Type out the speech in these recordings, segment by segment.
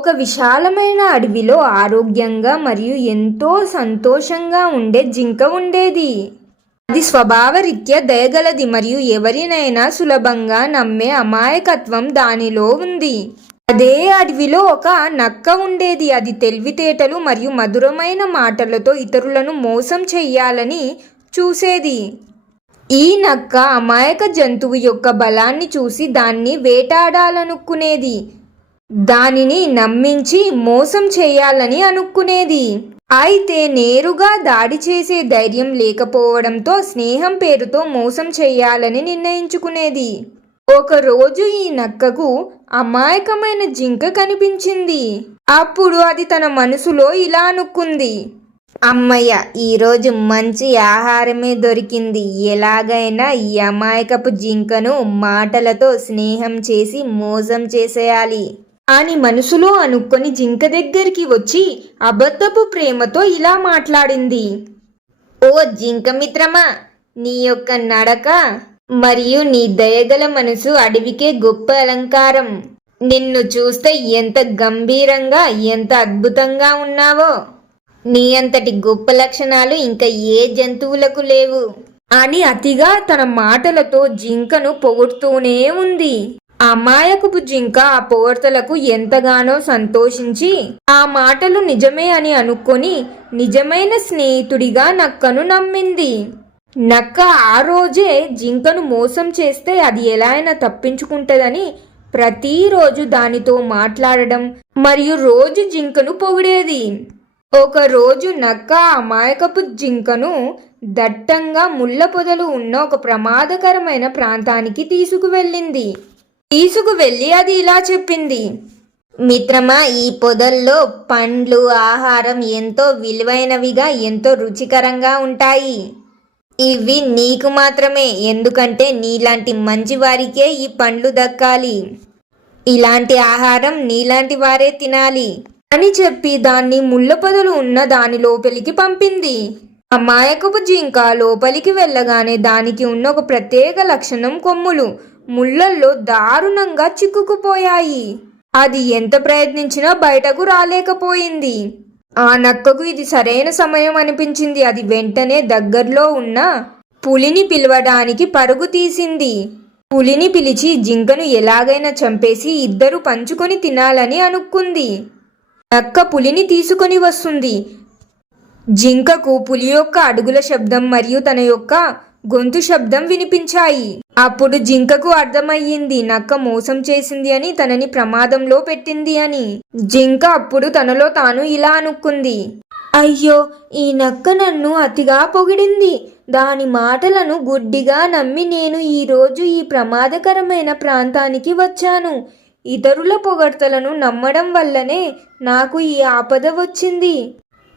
ఒక విశాలమైన అడవిలో ఆరోగ్యంగా మరియు ఎంతో సంతోషంగా ఉండే జింక ఉండేది. అది స్వభావరీత్యా దయగలది మరియు ఎవరినైనా సులభంగా నమ్మే అమాయకత్వం దానిలో ఉంది. అదే అడవిలో ఒక నక్క ఉండేది. అది తెలివితేటలు మరియు మధురమైన మాటలతో ఇతరులను మోసం చెయ్యాలని చూసేది. ఈ నక్క అమాయక జంతువు యొక్క బలాన్ని చూసి దాన్ని వేటాడాలనుకునేది. దానిని నమ్మించి మోసం చేయాలని అనుకునేది అయితే నేరుగా దాడి చేసే ధైర్యం లేకపోవడంతో స్నేహం పేరుతో మోసం చేయాలని నిర్ణయించుకునేది. ఒకరోజు ఈ నక్కకు అమాయకమైన జింక కనిపించింది. అప్పుడు అది తన మనసులో ఇలా అనుకుంది. అమ్మయ్య ఈరోజు మంచి ఆహారమే దొరికింది. ఎలాగైనా ఈ అమాయకపు జింకను మాటలతో స్నేహం చేసి మోసం చేసేయాలి. అని మనసులో అనుకొని జింక దగ్గరికి వచ్చి అబద్ధపు ప్రేమతో ఇలా మాట్లాడింది. ఓ జింక మిత్రమా నీ యొక్క నడక మరియు నీ దయగల మనసు అడవికే గొప్ప అలంకారం. నిన్ను చూస్తే ఎంత గంభీరంగా ఎంత అద్భుతంగా ఉన్నావో. నీ అంతటి గొప్ప లక్షణాలు ఇంకా ఏ జంతువులకు లేవు అని అతిగా తన మాటలతో జింకను పొగుడుతూనే ఉంది. అమాయకపు జింక ఆ పొగడ్తలకు ఎంతగానో సంతోషించి ఆ మాటలు నిజమే అని అనుకొని నిజమైన స్నేహితుడిగా నక్కను నమ్మింది. నక్క ఆ రోజే జింకను మోసం చేస్తే అది ఎలా అయినా తప్పించుకుంటుందని ప్రతిరోజు దానితో మాట్లాడడం మరియు రోజు జింకను పొగిడేది. ఒక రోజు నక్క అమాయకపు జింకను దట్టంగా ముళ్ళ పొదలు ఉన్న ఒక ప్రమాదకరమైన ప్రాంతానికి తీసుకువెళ్ళింది. తీసుకువెళ్ళి అది ఇలా చెప్పింది. మిత్రమా ఈ పొదల్లో పండ్లు ఆహారం ఎంతో విలువైనవిగా ఎంతో రుచికరంగా ఉంటాయి. ఇవి నీకు మాత్రమే ఎందుకంటే నీలాంటి మంచి వారికే ఈ పండ్లు దక్కాలి. ఇలాంటి ఆహారం నీలాంటి వారే తినాలి. అని చెప్పి దాన్ని ముళ్ళ పొదలు ఉన్న దాని లోపలికి పంపింది. అమాయకపు జింక లోపలికి వెళ్ళగానే దానికి ఉన్న ఒక ప్రత్యేక లక్షణం కొమ్ములు. ముళ్ళల్లో దారుణంగా చిక్కుకుపోయాయి. అది ఎంత ప్రయత్నించినా బయటకు రాలేకపోయింది. ఆ నక్కకు ఇది సరైన సమయం అనిపించింది. అది వెంటనే దగ్గరలో ఉన్న పులిని పిలవడానికి పరుగు తీసింది. పులిని పిలిచి జింకను ఎలాగైనా చంపేసి ఇద్దరు పంచుకొని తినాలని అనుకుంది నక్క పులిని తీసుకొని వస్తుంది. జింకకు పులి యొక్క అడుగుల శబ్దం మరియు తన యొక్క గొంతు శబ్దం వినిపించాయి. అప్పుడు జింకకు అర్థమయ్యింది నక్క మోసం చేసింది అని తనని ప్రమాదంలో పెట్టింది అని. జింక అప్పుడు తనలో తాను ఇలా అనుకుంది. అయ్యో ఈ నక్క నన్ను అతిగా పొగిడింది. దాని మాటలను గుడ్డిగా నమ్మి నేను ఈరోజు ఈ ప్రమాదకరమైన ప్రాంతానికి వచ్చాను. ఇతరుల పొగడ్తలను నమ్మడం వల్లనే నాకు ఈ ఆపద వచ్చింది.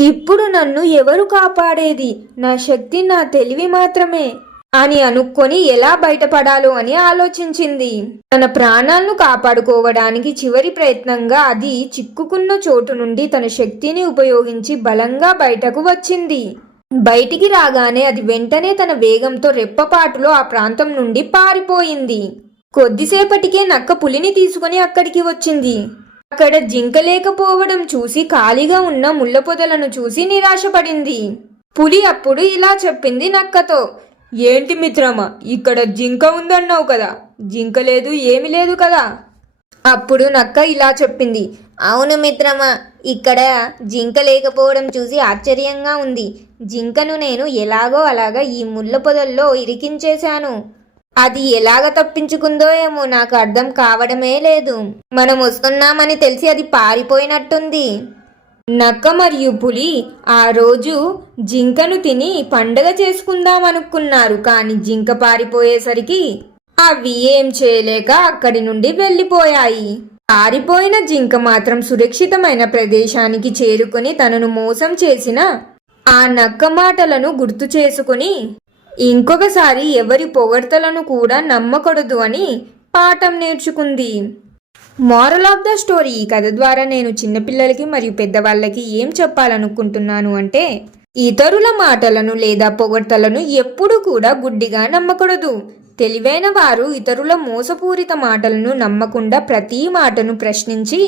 ఇప్పుడు నన్ను ఎవరు కాపాడేది? నా శక్తి నా తెలివి మాత్రమే. అని అనుకొని ఎలా బయటపడాలో అని ఆలోచించింది. తన ప్రాణాలను కాపాడుకోవడానికి చివరి ప్రయత్నంగా అది చిక్కుకున్న చోటు నుండి తన శక్తిని ఉపయోగించి బలంగా బయటకు వచ్చింది. బయటికి రాగానే అది వెంటనే తన వేగంతో రెప్పపాటులో ఆ ప్రాంతం నుండి పారిపోయింది. కొద్దిసేపటికే నక్క పులిని తీసుకుని అక్కడికి వచ్చింది. అక్కడ జింక లేకపోవడం చూసి ఖాళీగా ఉన్న ముళ్ళ పొదలను చూసి నిరాశపడింది. పులి అప్పుడు ఇలా చెప్పింది నక్కతో. ఏంటి మిత్రమా ఇక్కడ జింక ఉందన్నావు కదా జింక లేదు ఏమి లేదు కదా? అప్పుడు నక్క ఇలా చెప్పింది. అవును మిత్రమా ఇక్కడ జింక లేకపోవడం చూసి ఆశ్చర్యంగా ఉంది. జింకను నేను ఎలాగో అలాగా ఈ ముళ్ళ పొదల్లో ఇరికించేశాను. అది ఎలాగ తప్పించుకుందో ఏమో నాకు అర్థం కావడమే లేదు. మనం వస్తున్నామని తెలిసి అది పారిపోయినట్టుంది. నక్క మరియు పులి ఆ రోజు జింకను తిని పండగ చేసుకుందాం అనుకున్నారు కానీ జింక పారిపోయేసరికి అవి ఏం చేయలేక అక్కడి నుండి వెళ్ళిపోయాయి. పారిపోయిన జింక మాత్రం సురక్షితమైన ప్రదేశానికి చేరుకుని తనను మోసం చేసిన ఆ నక్క మాటలను గుర్తు చేసుకుని ఇంకొకసారి ఎవరి పొగడ్తలను కూడా నమ్మకూడదు అని పాఠం నేర్చుకుంది. మారల్ ఆఫ్ ద స్టోరీ ఈ కథ ద్వారా నేను చిన్నపిల్లలకి మరియు పెద్దవాళ్ళకి ఏం చెప్పాలనుకుంటున్నాను అంటే ఇతరుల మాటలను లేదా పొగడ్తలను ఎప్పుడు కూడా గుడ్డిగా నమ్మకూడదు. తెలివైన వారు ఇతరుల మోసపూరిత మాటలను నమ్మకుండా ప్రతి మాటను ప్రశ్నించి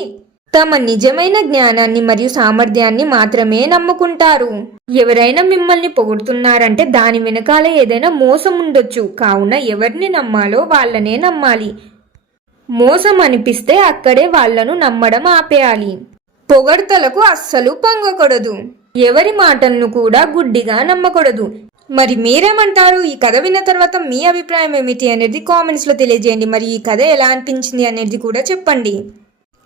తమ నిజమైన జ్ఞానాన్ని మరియు సామర్థ్యాన్ని మాత్రమే నమ్ముకుంటారు. ఎవరైనా మిమ్మల్ని పొగుడుతున్నారంటే దాని వెనకాల ఏదైనా మోసం ఉండొచ్చు. కావున ఎవరిని నమ్మాలో వాళ్ళనే నమ్మాలి. మోసం అనిపిస్తే అక్కడే వాళ్ళను నమ్మడం ఆపేయాలి. పొగడ్తలకు అస్సలు పొంగకూడదు. ఎవరి మాటలను కూడా గుడ్డిగా నమ్మకూడదు. మరి మీరేమంటారు? ఈ కథ విన్న తర్వాత మీ అభిప్రాయం ఏమిటి అనేది కామెంట్స్లో తెలియజేయండి. మరి ఈ కథ ఎలా అనిపించింది అనేది కూడా చెప్పండి.